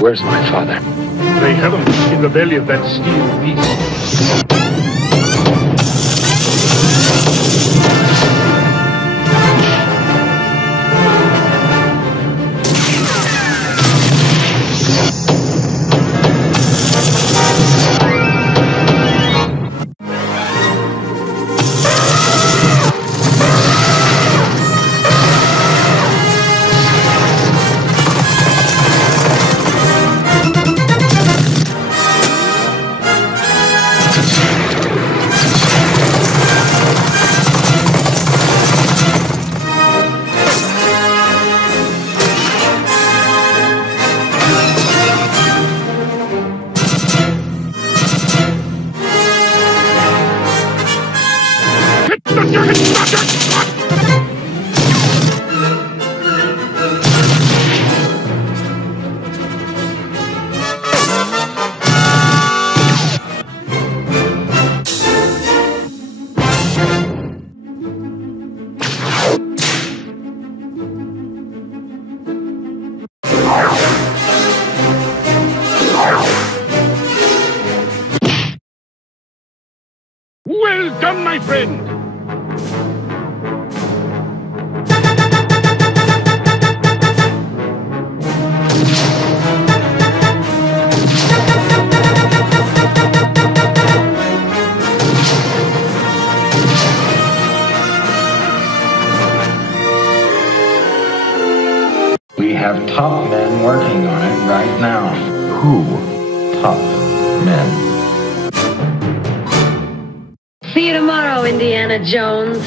Where's my father? They have him in the belly of that steel beast. Well done, my friend! We have top men working on it right now. Who? Top men. See you tomorrow, Indiana Jones.